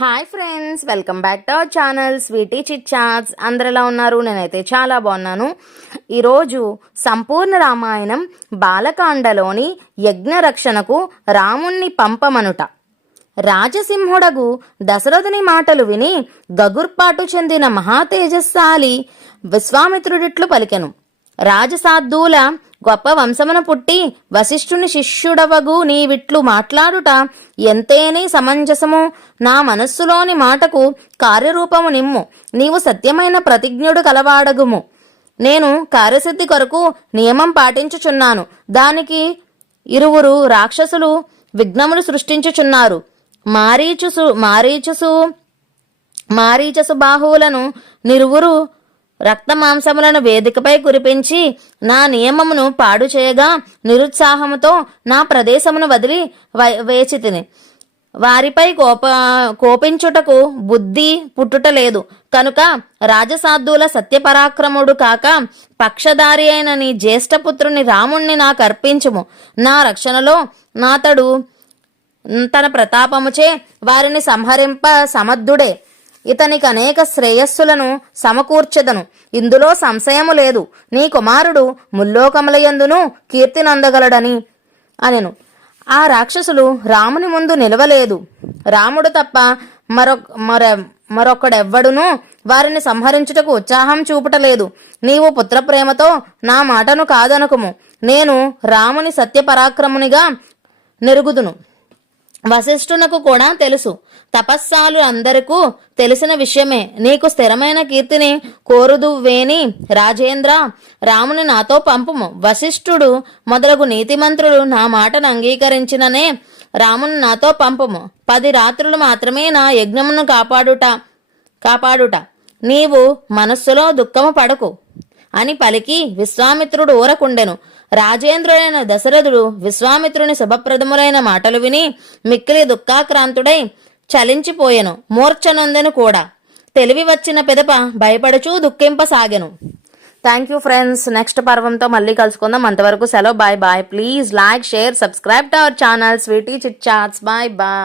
Hi friends welcome back to our channel sweety chit chats. ఉన్నారు? నేనైతే చాలా బాగున్నాను. ఈరోజు సంపూర్ణ రామాయణం బాలకాండలోని యజ్ఞ రక్షణకు రాముణ్ణి పంపమనుట. రాజసింహుడగు దశరథుని మాటలు విని గగుర్పాటు చెందిన మహాతేజస్శాలి విశ్వామిత్రుడిట్లు పలికెను. రాజసాధువుల గొప్ప వంశమున పుట్టి వశిష్ఠుని శిష్యుడవగు నీవిట్లు మాట్లాడుట ఎంతేనే సమంజసము? నా మనస్సులోని మాటకు కార్యరూపము నిమ్ము. నీవు సత్యమైన ప్రతిజ్ఞుడు కలవాడగుము. నేను కార్యసిద్ధి కొరకు నియమం పాటించుచున్నాను. దానికి ఇరువురు రాక్షసులు విఘ్నములు సృష్టించుచున్నారు. మారీచుసు మారీచుసు మారీచసు బాహువులను నిరువురు రక్త మాంసములను వేదికపై కురిపించి నా నియమమును పాడు చేయగా నిరుత్సాహముతో నా ప్రదేశమును వదిలి వై- వేచి తిని వారిపై కోప కోపించుటకు బుద్ధి పుట్టుట లేదు కనుక రాజసాధువుల సత్యపరాక్రముడు కాక పక్షధారి అయిన నీ జ్యేష్ఠపుత్రుని రాముణ్ణి నాకు అర్పించుము. నా రక్షణలో నాతడు తన ప్రతాపముచే వారిని సంహరింప సమర్థుడే. ఇతనికి అనేక శ్రేయస్సులను సమకూర్చెదను. ఇందులో సంశయము లేదు. నీ కుమారుడు ముల్లోకములయందును కీర్తి నందగలడని అనెను. ఆ రాక్షసులు రాముని ముందు నిలవలేదు. రాముడు తప్ప మరొక మర మరొకడెవ్వడునూ వారిని సంహరించుటకు ఉత్సాహం చూపుటలేదు. నీవు పుత్రప్రేమతో నా మాటను కాదనుకుము. నేను రాముని సత్యపరాక్రమునిగా నెరుగుదును. వశిష్ఠునకు కూడా తెలుసు. తపస్సాలు అందరకు తెలిసిన విషయమే. నీకు స్థిరమైన కీర్తిని కోరుదువేని రాజేంద్ర రాముని నాతో పంపుము. వశిష్ఠుడు మొదలగు నీతిమంత్రులు నా మాటను అంగీకరించిననే రాముని నాతో పంపుము. పది రాత్రులు మాత్రమే నా యజ్ఞమును కాపాడుట కాపాడుట. నీవు మనస్సులో దుఃఖము పడకు. అని పలికి విశ్వామిత్రుడు ఊరకుండెను. రాజేంద్రుడైన దశరథుడు విశ్వామిత్రుని శుభప్రదములైన మాటలు విని మిక్కిలి దుఃఖాక్రాంతుడై చలించిపోయెను. మూర్ఛనొందెను కూడా. తెలివి వచ్చిన పిదప భయపడుచూ దుఃఖింపసాగెను. థ్యాంక్ యూ ఫ్రెండ్స్ నెక్స్ట్ పర్వంతో మళ్ళీ కలుసుకుందాం. అంతవరకు సెలవు. Bye bye please like share subscribe to our channel sweety chit chats bye bye